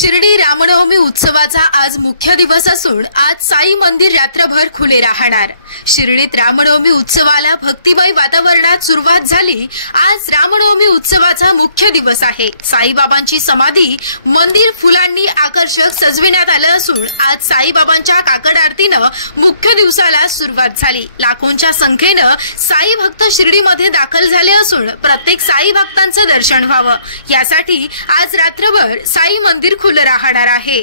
शिर्डी रामनवमी उत्सवाचा आज मुख्य दिवस असून आज साई मंदिर रात्रभर खुले राहणार। शिर्डीत रामनवमी उत्सवाला भक्तिमय वातावरणात सुरुवात झाली। आज रामनवमी उत्सवाचा मुख्य दिवस आहे। साईबाबांची समाधी मंदिर फुलांनी आकर्षक सजविण्यात आलं असून आज साईबाबांच्या काकड आरतीनं मुख्य दिवसाला सुरुवात झाली। लाखोंच्या संख्येनं साई भक्त शिर्डीमध्ये दाखल झाले असून प्रत्येक साई भक्तांचं दर्शन व्हावं यासाठी आज रात्रभर साई मंदिर खुलं राहणार आहे।